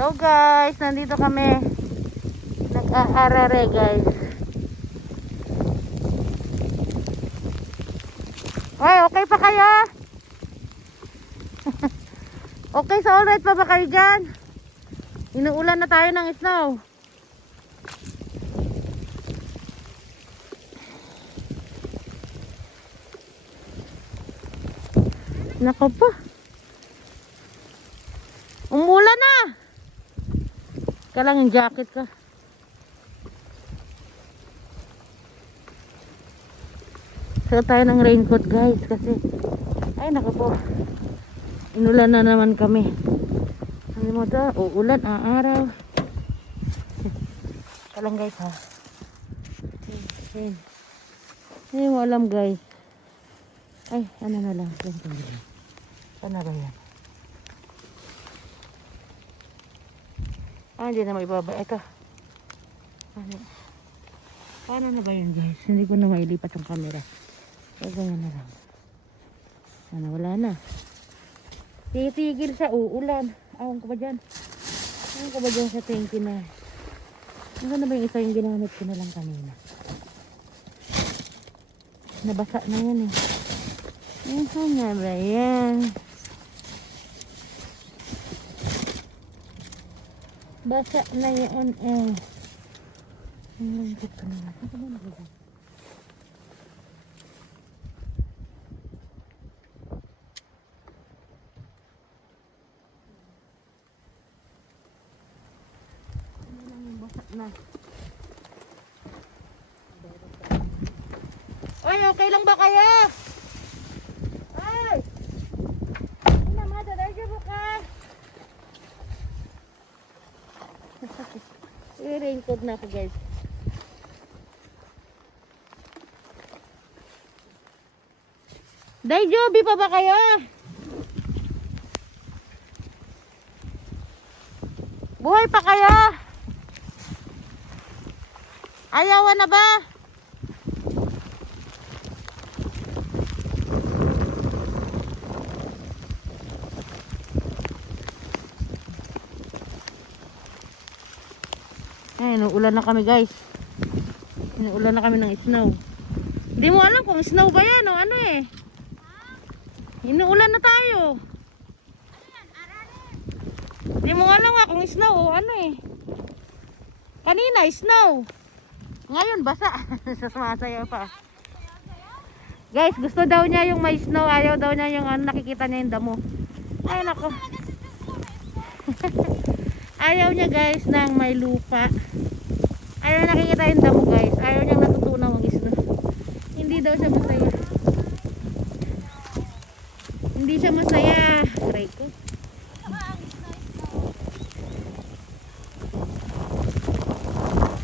So guys, nandito kami. Nag-aarare guys. Ay, okay pa kayo? Okay, so alright pa ba kayo dyan? Inuulan na tayo ng snow. Nako po. Umulan na. Kailangan yung jacket ka. Suot tayo ng raincoat guys kasi ay nako po. Inulan na naman kami. Ano mo to? Uulan, araw. Kalang guys ha. Hindi mo alam guys. Ay, ano na lang. Saan na ba yan? Ah, hindi na maibaba. Ito. Ano? Paano na ba yun guys? Hindi ko na mailipat ang camera. So, ganyan na lang. Ano, wala na. Titigil sa uulan. Awan ko ba dyan? Awan ko ba dyan sa tanky na? Ano na ba yung isa yung ginamit ko na lang kanina? Nabasa na yan eh. Ano na ba yan? Basa na yan eh. Ang lingkot ko na lang. Ano ba nagagawa? Na. Ay, okay lang ba kayo? Ay! Ay naman, dadagyan mo ka. I-raincoat na ako guys. Day Joby pa ba kayo? Buhay pa kayo? Ayawan na ba? Ay, inuulan na kami guys. Inuulan na kami ng snow. Hindi mo alam kung snow ba yan o ano eh. Inuulan na tayo. Hindi mo alam nga kung snow o ano eh. Kanina snow. Ngayon basa. Sumasayaw pa. Guys, gusto daw niya yung may snow. Ayaw daw niya yung nakikita niya yung damo. Ay nako. Ayaw niya guys ng may lupa. Ayaw nakikita yung damo guys. Ayaw niyang natutunaw mag snow. Hindi daw siya masaya. Hindi siya masaya. Aray ko.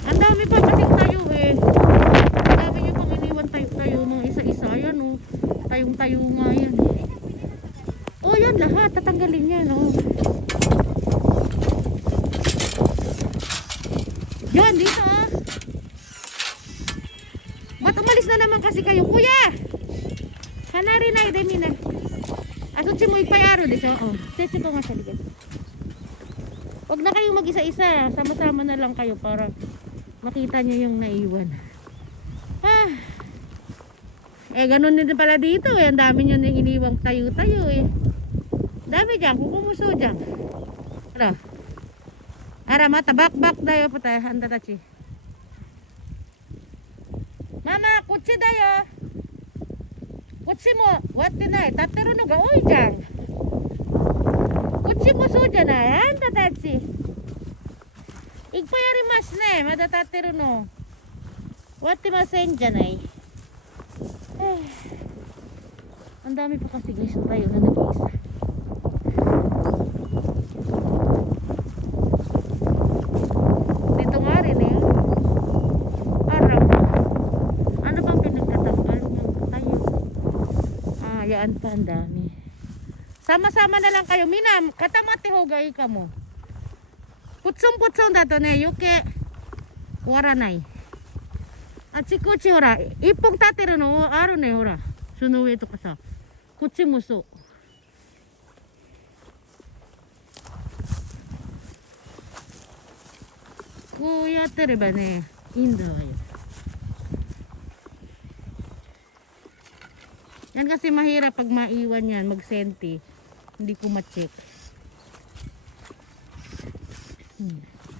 Ang dami pa kasing tayo eh. Ang dami nyo pang iniwan tayo mga isa-isa. Yan o. Tayong-tayo nga yan. O yan lahat. Tatanggalin yan o. Yan dito o. Ba't umalis na naman kasi kayo? Kuya! Hanari na ide mina. Asot si mo ipayaro di siya. O. Tesi ko nga sa ligas. Huwag na kayong mag-isa-isa. Sama-sama na lang kayo para makita nyo yung naiwan. Ah. Eh ganun din pala dito eh. Ang dami nyo nang iniwang tayo-tayo eh. Dami dyan. Kukumuso dyan. Ano? Ara mata bak-bak dayo po tayo. Handa tachi. Mama, kutsi dayo. Kutsi mo. What tinay? Tatero no ga. Uy dyan. Kutsi mo so dyan ay. Handa tachi. Igpayarimas ne, madatatero no. What timasen dyan ay. Ang dami pa kasi guys tayo na nag-iisa. Dito nga rin eh. Aram. Ano bang pinagtatanggal ng tayo? Ah, yaan pa ang dami. Sama-sama na lang kayo. Minam, katamati hogay ka mo. Putsong-putsong dato ne, yuke waranai. At si kuchi hora, ipong tateru no aru ne hora. Suno ue to ka sa. Kuchi mo so. こうやってればね、いいんだわよ。Yan kasi mahirap pag maiwan yan, magsenti. Hindi ko ma-check.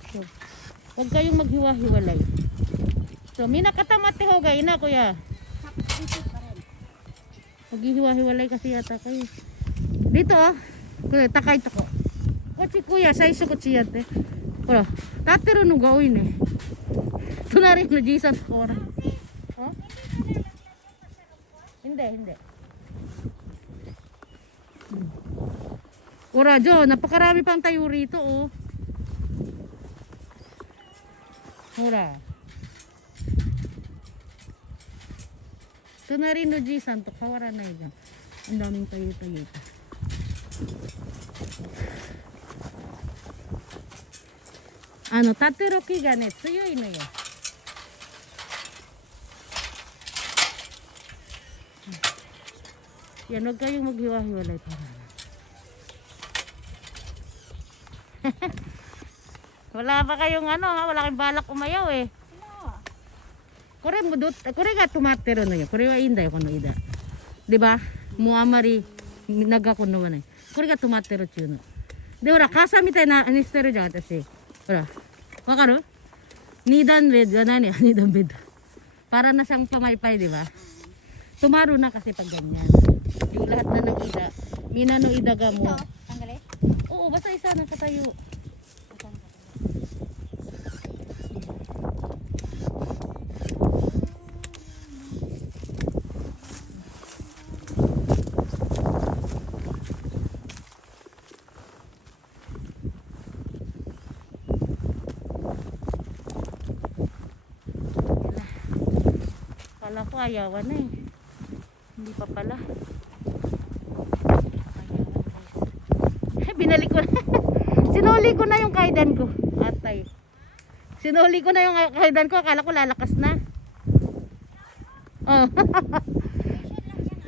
So, huwag kayong maghiwa-hiwalay. So, minakatamate ho gay na kuya. Maghihiwa-hiwalay kasi yata kayo. Dito oh. Kuya, takay to ko. Kochi kuya, saiso kochi yate. Wala. Tatero no gawin eh. Ito na rin na Jesus ko. Huh? Hindi. Ora, Jo, napakarami pang tayo rito, oh. Ora. Ito na rin, no, Jisan, to kawara na yun. Ang daming tayo ito. Ano, tateroki ga ne, tsuyoi no yo. Yan, huwag kayong maghiwa-hiwalay para. Wala pa kayong ano ha, wala kayong balak umayaw eh. Kore mo dot, kore ga tumatero no yo. Kore wa inda yo kono ida. 'Di ba? Mo amari naga kono wa nai. Kore ga tumatero chu no. De hora kasa mitai na ani shiteruじゃん私. Hora. Wakaru? Nidan bed ga nani? Nidan bed. Para na siyang pamaypay, 'di ba? Tumaro na kasi pag ganyan. Yung lahat na ng ida. Minano idaga mo. Tanggalin? Oo, basta isa nakatayo. Kala ko ayawan na eh. Hindi pa pala. Binalik ko na. Sinuli ko na yung kaidan ko. Atay. Sinuli ko na yung kaidan ko. Akala ko lalakas na. Oh.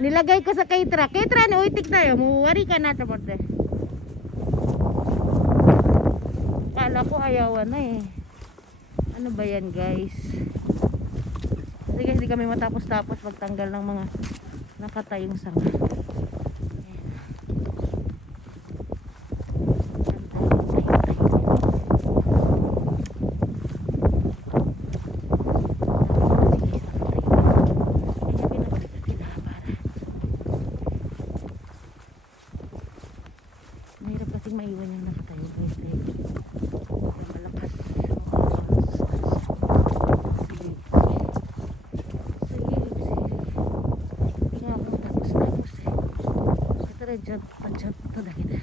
Nilagay ko sa kaitra. Kaitra na uitik tayo. Muwari ka na tapos eh. Akala ko ayawan na eh. Ano ba yan guys? Sige, hindi kami matapos-tapos magtanggal ng mga nakatayong sanga. Mahirap kasing maiwan yung nakatayo guys. Malakas. Jat to da kita.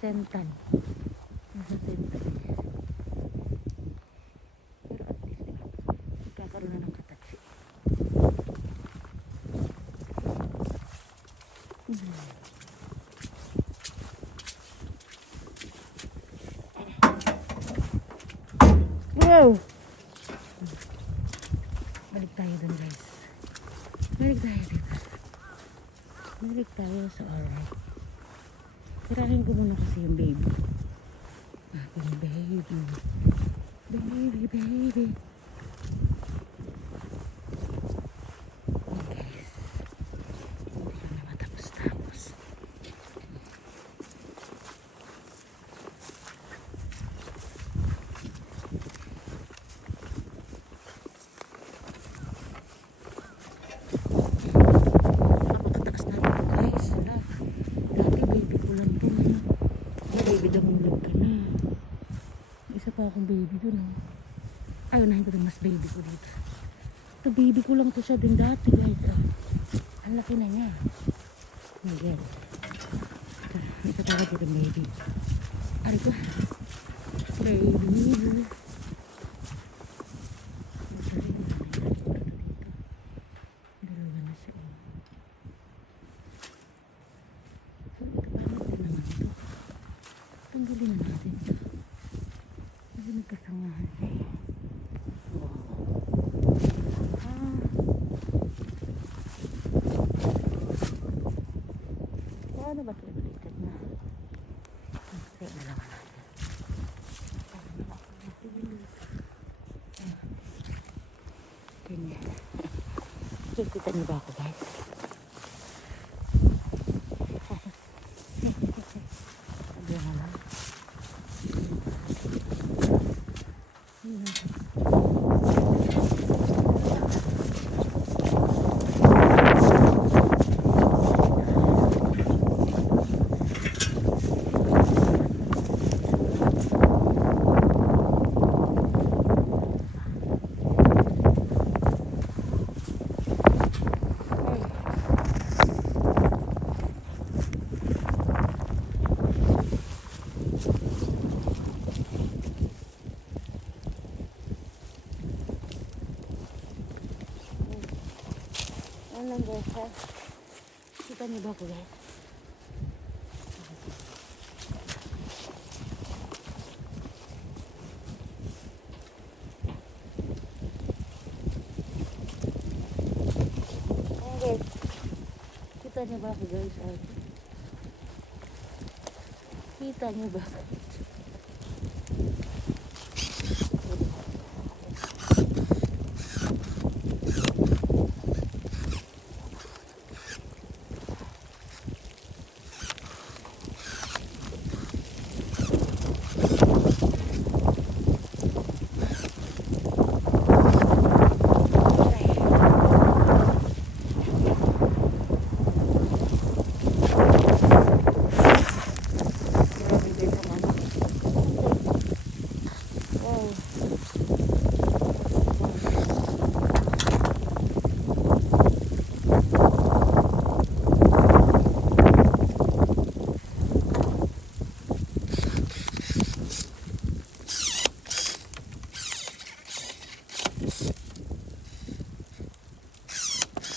Sentan. Nasa sentan. Pero at least magkakaroon na ng katachi. Wow! Balik tayo dun guys. Balik tayo sa alright. Tirahin ko muna kasi yung baby. Aking baby. Baby. Okay guys. Hindi ko na matapos-tapos. Akong baby dun oh. Ay, unahin ko din mas baby ko dito. Ito baby ko lang to siya din dati guys. Ang laki na niya. Again. Ito tawag dito baby. Ari ko. Baby. Dalawa na siya. So, ito pa natin naman ito. Tanggalin na natin ito. Nagkasangahan siya eh. Paano ba ito baliktad na? Kasi dalawa natin. Kita niyo ba ako guys? Ayan naman. Ayan lang guys ha. Kita niyo ba ako guys? Ayan guys. Kita niyo ba ako guys? Ayan. Kita niyo ba?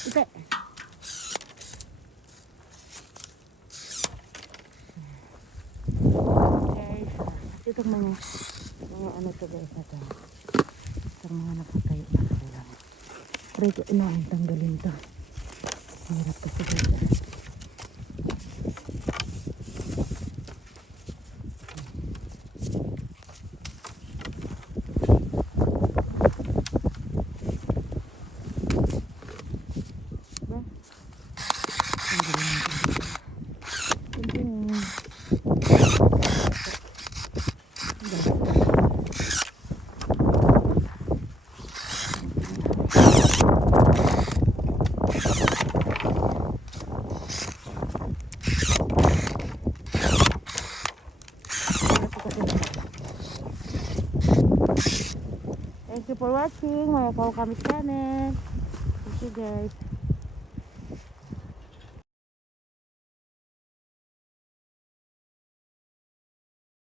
Ito. Guys, itong mga ano to guys na to. Itong mga nakatayo na lang. Try ko inahin tanggalin to. Hirap kasi guys. Thank you for watching my Kaw Kamis channel. Thank you guys.